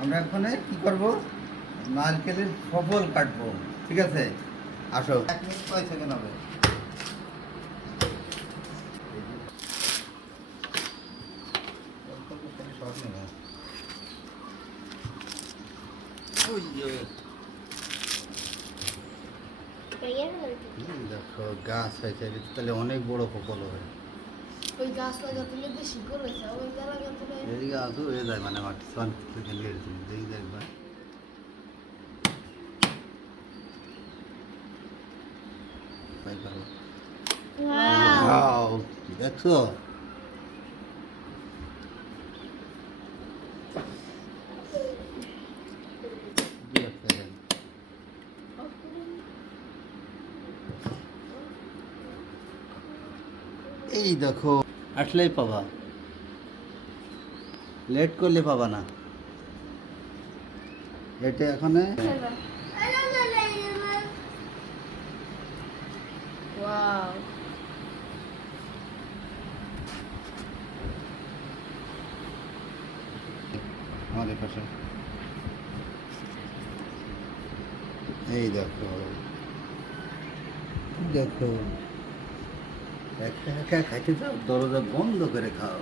আমরা এখানে কি করব, নারকেলের সফল কাটবো। ঠিক আছে, আসো। 1 মিনিট কয় সেকেন্ড হবে? দেখো গাছ হয়েছে, তাহলে অনেক বড় ফসল হবে। ওই গাছ লাগাতে বেশি করেছে, ওই লাগাতে এদিকে আসো, হয়ে যায় মানে মাটি সান থেকে লেড়েছি, দেখি দেখবা। ওয়াও, দেখছো? এই দেখো, আসলেই পাবা, লেট করলে পাবা না। এটা এখানে ওয়াও, আমাদের পাশে এই দেখো, দেখো, একা একা খাইতে চাও, দরজা বন্ধ করে খাও।